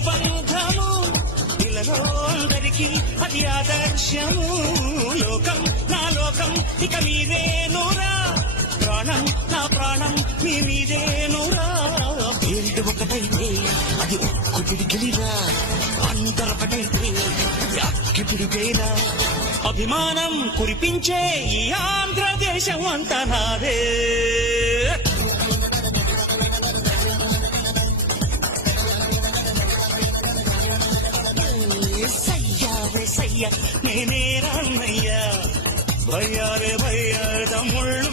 అనుబంధము ఇలలో అందరికీ అది ఆదర్శము లోకం నా లోకం ఇక మీరేనురా ప్రాణం నా ప్రాణం మీ మీదేనురా పేరు ఒకటైతే అది ఒక్కు పిడికిలిరా అందరొకటైతే అది అక్కి పిడికేరా అభిమానం కురిపించే ఈ ఆంధ్రదేశం అంతా నాదే సయ్యా నేనే రామయ్యా భయ్యారే భయ్యా తమ్ముళ్ళు